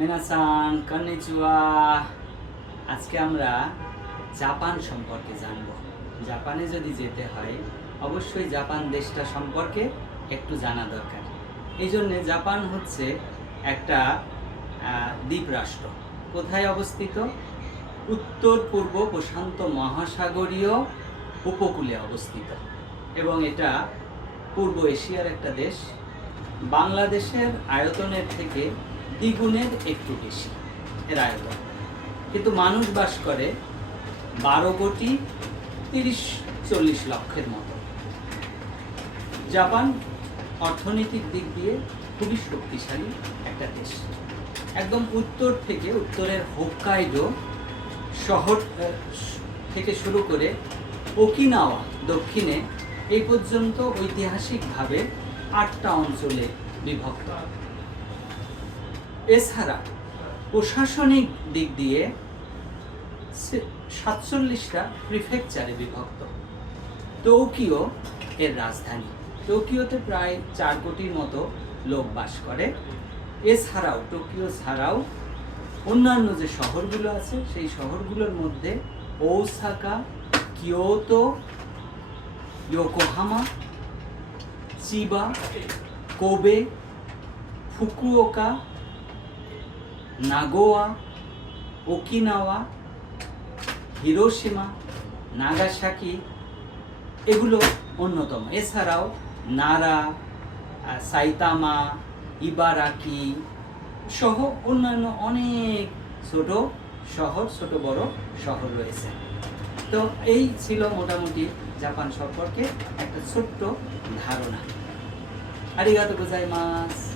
মিনাসান konnichiwa. আজকে আমরা Japan সম্পর্কে জানব। জাপানে যদি যেতে হয় অবশ্যই জাপান দেশটা সম্পর্কে একটু জানা দরকার। এই জন্যে জাপান হচ্ছে একটা দ্বীপ রাষ্ট্র। কোথায় অবস্থিত? উত্তর পূর্ব প্রশান্ত মহাসাগরীয় উপকূলে অবস্থিত এবং এটা পূর্ব এশিয়ার একটা দেশ। বাংলাদেশের আয়তনের থেকে দ্বিগুণের একটু বেশি এর আয়তন, কিন্তু মানুষ বাস করে 12,30,40 লক্ষের মতো। জাপান অর্থনৈতিক দিক দিয়ে খুবই শক্তিশালী একটা দেশ। একদম উত্তর থেকে, উত্তরের হোক্কাইডো শহর থেকে শুরু করে ওকিনাওয়া দক্ষিণে এই পর্যন্ত ঐতিহাসিকভাবে 8টা অঞ্চলে বিভক্ত। এছাড়া প্রশাসনিক দিক দিয়ে 47টা প্রিফেকচারে বিভক্ত। টোকিও এর রাজধানী। টোকিওতে প্রায় 4 কোটির মতো লোক বাস করে। এছাড়াও টোকিও ছাড়াও অন্যান্য যে শহরগুলো আছে সেই শহরগুলোর মধ্যে Osaka, কিয়োতো, Yokohama, Chiba, Kobe, Fukuoka, Nagoya, Okinawa, Hiroshima, Nagasaki এগুলো অন্যতম। এছাড়াও নারা, সাইতামা, ইবারাকি সহ অন্যান্য অনেক ছোট শহর, ছোট বড় শহর রয়েছে। তো এই ছিল মোটামুটি জাপান সম্পর্কে একটা ছোট্ট ধারণা। আরিগাতো গোজাইমাসু।